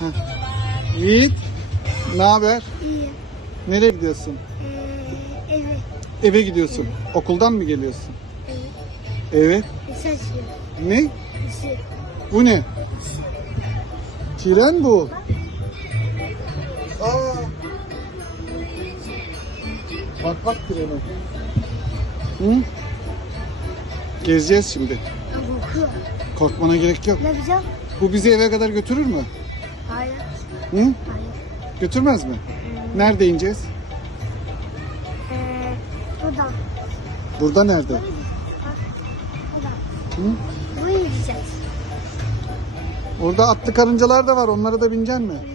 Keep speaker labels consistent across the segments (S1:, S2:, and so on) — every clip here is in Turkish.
S1: Heh. Yiğit, ne haber?
S2: İyi.
S1: Nereye gidiyorsun?
S2: Ee, evet.
S1: Eve gidiyorsun. Okuldan mı geliyorsun?
S2: Evet.
S1: Evet.
S2: Mesaj.
S1: Ne?
S2: Mesaj.
S1: Bu ne? Tren bu. Aa. Bak bak trene. Hı? Gezeceğiz şimdi. Korkmana gerek yok.
S2: Ne yapacağım?
S1: Bu bizi eve kadar götürür mü? Hı?
S2: Hayır.
S1: Götürmez mi? Hmm. Nerede ineceğiz?
S2: Ee, burada.
S1: Burada nerede?
S2: Burada.
S1: Hı?
S2: Buraya gideceğiz.
S1: Orada atlı karıncalar da var. Onlara da binecek mi?
S2: Ee,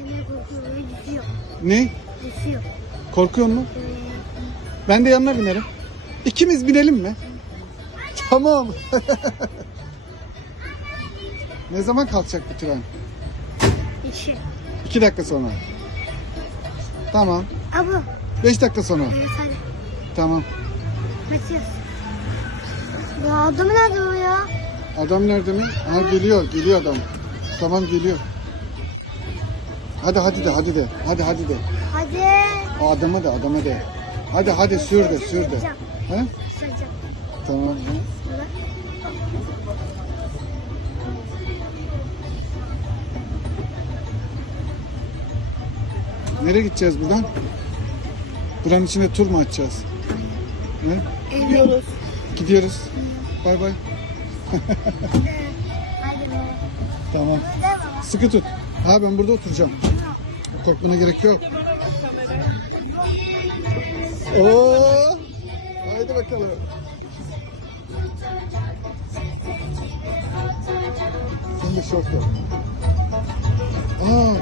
S2: ne? Düşüyor.
S1: Korkuyor musun?
S2: Ee,
S1: ben de yanına binerim. İkimiz binelim mi? Tamam. ne zaman kalkacak bu tren?
S2: İşi.
S1: 2 dakika sonra. Tamam.
S2: Ama
S1: 5 dakika sonra.
S2: evet.
S1: Tamam.
S2: Matias. Ya adam nerede o ya?
S1: Adam nerede mi? Ha geliyor, geliyor adam. Tamam geliyor. Hadi hadi de, hadi de. Hadi hadi de.
S2: Hadi.
S1: O adama da, adama da. Hadi hadi sür de, sür de. He? Tamam.
S2: Bak.
S1: Nereye gideceğiz buradan? Buranın içinde tur mu açacağız? Ne?
S2: Evet.
S1: Gidiyoruz. Bay bay. Tamam. Sıkı tut. Ha ben burada oturacağım. Korkmana gerek yok. Oo! Haydi bakalım. Şort yap. Aa,